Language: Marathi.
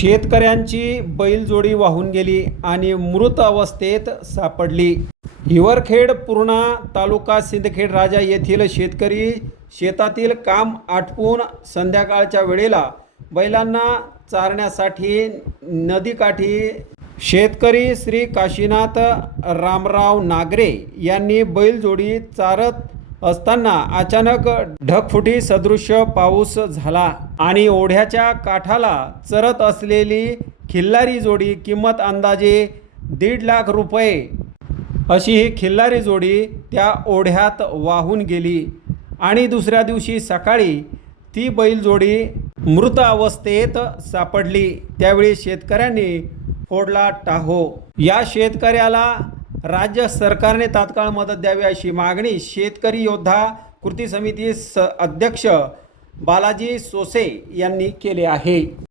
शेतकऱ्यांची बैलजोडी वाहून गेली आणि मृत अवस्थेत सापडली. हिवरखेड पूर्णा तालुका सिंदखेड राजा येथील शेतकरी शेतातील काम आटपून संध्याकाळच्या वेळेला बैलांना चारण्यासाठी नदीकाठी शेतकरी श्री काशीनाथ रामराव नागरे यांनी बैलजोडी चारत असताना अचानक ढगफुटी सदृश्य पाऊस झाला आणि ओढ्याच्या काठाला चरत असलेली खिल्लारी जोडी किंमत अंदाजे दीड लाख रुपये. अशी ही खिल्लारी जोडी त्या ओढ्यात वाहून गेली आणि दुसऱ्या दिवशी सकाळी ती बैलजोडी मृत अवस्थेत सापडली. त्यावेळी शेतकऱ्यांनी फोडला टाहो. या शेतकऱ्याला राज्य सरकारने तात्काळ मदत द्यावी अशी मागणी शेतकरी योद्धा कृती समिती स अध्यक्ष बालाजी सोसे यांनी केले आहे.